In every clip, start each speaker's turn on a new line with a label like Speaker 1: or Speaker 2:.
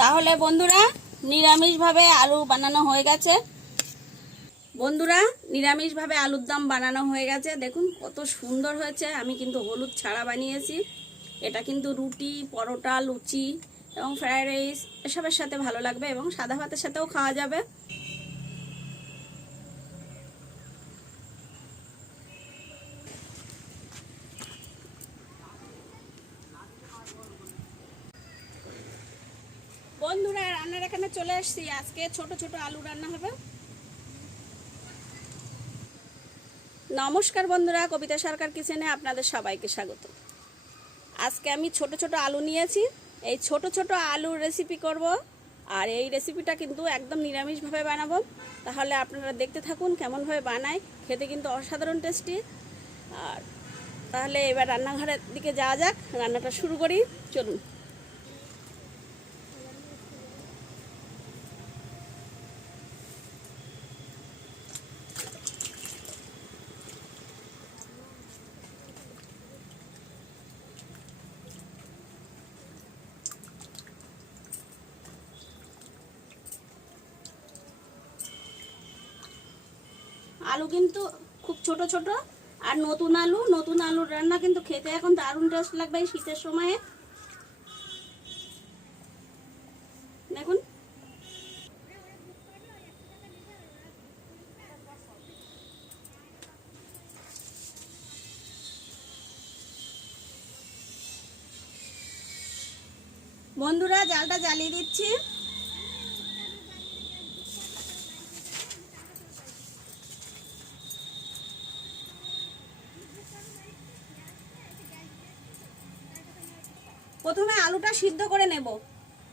Speaker 1: তাহলে বন্ধুরা, নিরামিষভাবে আলু বানানো হয়ে গেছে। বন্ধুরা, নিরামিষভাবে আলুর দম বানানো হয়ে গেছে। দেখুন, কত সুন্দর হয়েছে। আমি কিন্তু হলুদ ছাড়া বানিয়েছি। এটা কিন্তু রুটি, পরোটা, লুচি এবং ফ্রায়েড রাইস এসবের সাথে ভালো লাগবে এবং সাদা ভাতের সাথেও খাওয়া যাবে। বন্ধুরা, রান্নার এখানে চলে এসেছি আজকে ছোট ছোট আলু রান্না হবে। নমস্কার বন্ধুরা, কবিতা সরকার কিচেনে আপনাদের সবাইকে স্বাগত। আজকে আমি ছোট ছোট আলু নিয়েছি। এই ছোট ছোট আলুর রেসিপি করব। আর এই রেসিপিটা কিন্তু একদম নিরামিষভাবে বানাবো। তাহলে আপনারা দেখতে থাকুন কেমনভাবে বানায়। খেতে কিন্তু অসাধারণ টেস্টি আর তাহলে এবার রান্নাঘরের দিকে যাওয়া যাক। রান্নাটা শুরু করি। চলুন। আলু কিন্তু খুব ছোট ছোট, আর নতুন আলু, নতুন আলুর রান্না কিন্তু খেতে এখন দারুণ টেস্ট লাগবে এই শীতের সময়ে। দেখুন। বন্ধুরা, জালটা জ্বালিয়ে দিচ্ছি। প্রথমে আলুটা সিদ্ধ করে নেব।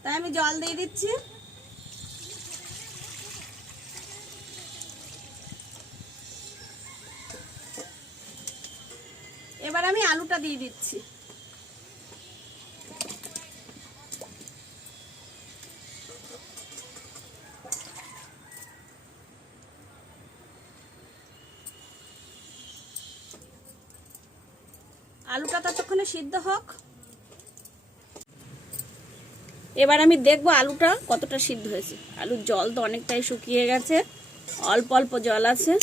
Speaker 1: তাই আমি জল দিয়ে দিচ্ছি। এবার আমি আলুটা দিয়ে দিচ্ছি। আলুটা ততক্ষণে সিদ্ধ হোক। এবার আমি দেখব আলুটা কতটা সিদ্ধ হয়েছে। আলুর জল তো অনেকটাই শুকিয়ে গেছে, অল্প অল্প জল আছে।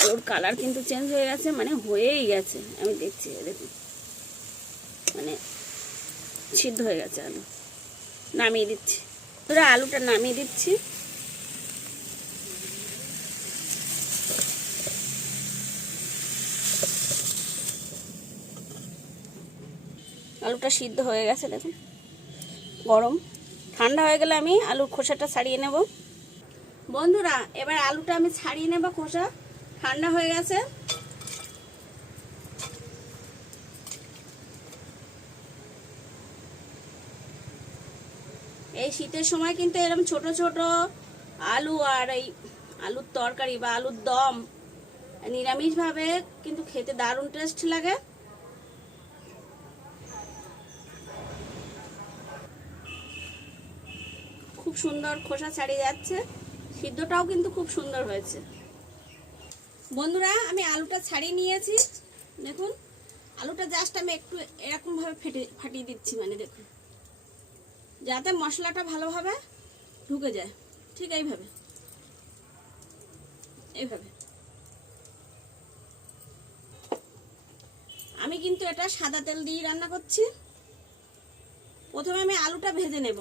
Speaker 1: আলুর কালার কিন্তু চেঞ্জ হয়ে গেছে মানে হয়েই গেছে। আমি দেখছি দেখুন। মানে সিদ্ধ হয়ে গেছে আলু। নামিয়ে দিচ্ছি। ধরে আলুটা নামিয়ে দিচ্ছি। আলুটা সিদ্ধ হয়ে গেছে, দেখুন। গরম। ঠান্ডা হয়ে গেলে আমি আলুর খোসাটা ছাড়িয়ে নেব। বন্ধুরা, এবার আলুটা আমি ছাড়িয়ে নেব খোসা। ঠান্ডা হয়ে গেছে। এই শীতের সময় কিন্তু এরকম ছোট ছোট আলু আর এই আলুর তরকারি বা আলুর দম নিরামিষভাবে কিন্তু খেতে দারুণ টেস্ট লাগে। সুন্দর খোসা ছাড়িয়ে যাচ্ছে। সিদ্ধটাও কিন্তু খুব সুন্দর হয়েছে। বন্ধুরা, আমি আলুটা ছাড়িয়ে নিয়েছি। দেখুন, আলুটা জাস্ট আমি একটু এরকমভাবে ফেটে ফাটিয়ে দিচ্ছি মানে দেখুন। যাতে মশলাটা ভালোভাবে ঢুকে যায়। ঠিক এইভাবে। এইভাবে। আমি কিন্তু এটা সাদা তেল দিয়ে রান্না করছি। প্রথমে আমি আলুটা ভেজে নেব।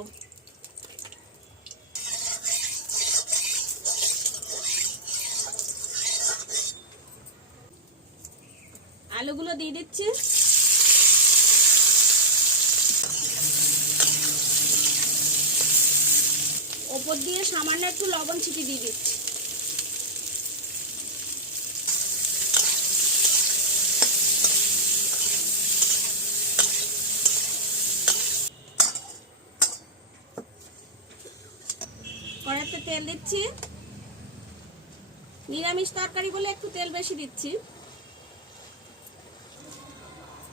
Speaker 1: আলুগুলো দিয়ে দিচ্ছি। ওপর দিয়ে সামান্য একটু লবণ ছিটি দিয়ে দিচ্ছি। কড়াইতে তেল দিচ্ছি। নিরামিষ তরকারি বলে একটু তেল বেশি দিচ্ছি।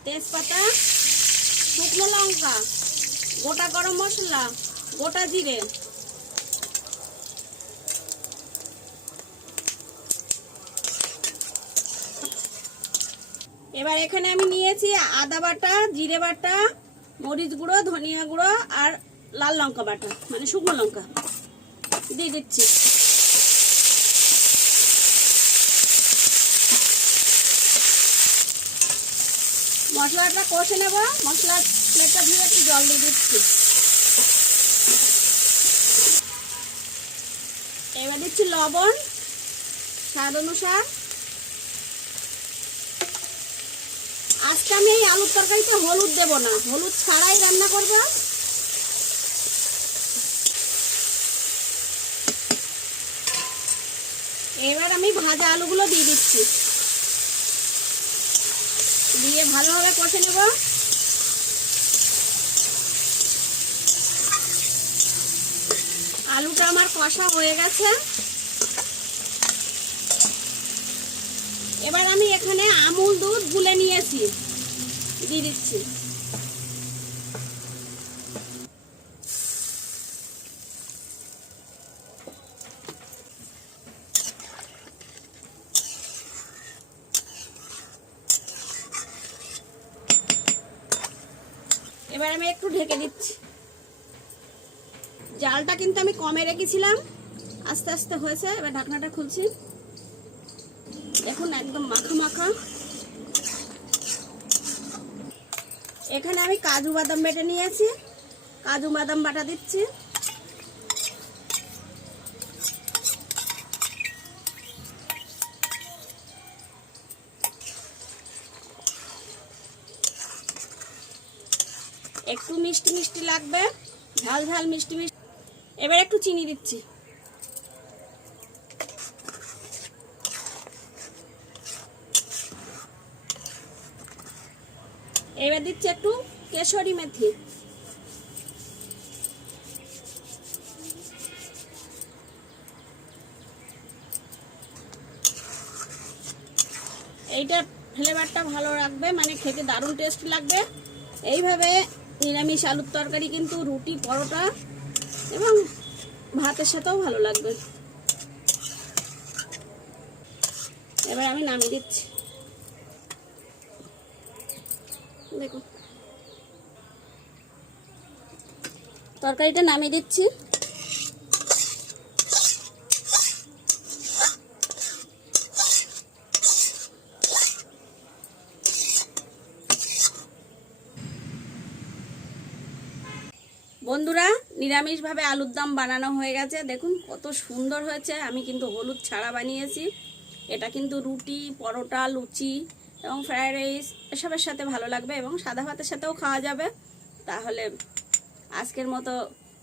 Speaker 1: তেজপাতা, শুকনো লঙ্কা, গোটা গরম মশলা, গোটা জিরে। এবার এখানে আমি নিয়েছি আদা বাটা, জিরে বাটা, মরিচ গুঁড়ো, ধনিয়া গুঁড়ো আর লাল লঙ্কা বাটা মানে শুকনো লঙ্কা। দিয়ে দিচ্ছি। মশলাটা কষে নেব। মশলা প্লেটটা ধুয়ে একটু জল দিয়ে দিচ্ছি। এবার দিচ্ছি লবণ, স্বাদ অনুসার। আজকে আমি এই আলুর তরকারিতে হলুদ দেব না। হলুদ ছাড়াই রান্না করব। এবার আমি ভাজা আলুগুলো দিয়ে দিচ্ছি। দিয়ে ভালোভাবে কষে নেব। আলুটা আমার কষা হয়ে গেছে। এবার আমি এখানে আমুল দুধ গুলে নিয়েছি। দিয়ে দিচ্ছি। এবার আমি একটু ঢেকে দিচ্ছি। জালটা কিন্তু আমি কমে রেখেছিলাম। আস্তে আস্তে হয়েছে, এবার ঢাকনাটা খুলছি। এখন একদম মাখা মাখা। এখানে আমি কাজু বাদাম বেটে নিয়েছি। কাজু বাদাম বাটা দিচ্ছি। একটু মিষ্টি মিষ্টি লাগবে, ঝাল ঝাল মিষ্টি মিষ্টি। এবার একটু চিনি দিচ্ছি। এবার দিচ্ছি একটু কেশরি মেথি। এইটা ফ্লেভারটা ভালো রাখবে মানে খেতে দারুণ টেস্ট লাগবে। এইভাবে নিরামিষ আলুর তরকারি কিন্তু রুটি, পরোটা এবং ভাতের সাথেও ভালো লাগবে। এবার আমি নামিয়ে দিচ্ছি। দেখুন। তরকারিটা নামিয়ে দিচ্ছি। বন্ধুরা, নিরামিষভাবে আলুর দম বানানো হয়ে গেছে। দেখুন কত সুন্দর হয়েছে। আমি কিন্তু হলুদ ছাড়া বানিয়েছি। এটা কিন্তু রুটি, পরোটা, লুচি এবং ফ্রায়েড রাইস এসবের সাথে ভালো লাগবে এবং সাদা ভাতের সাথেও খাওয়া যাবে। তাহলে আজকের মতো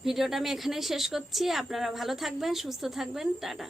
Speaker 1: ভিডিওটা আমি এখানেই শেষ করছি। আপনারা ভালো থাকবেন, সুস্থ থাকবেন। টাটা।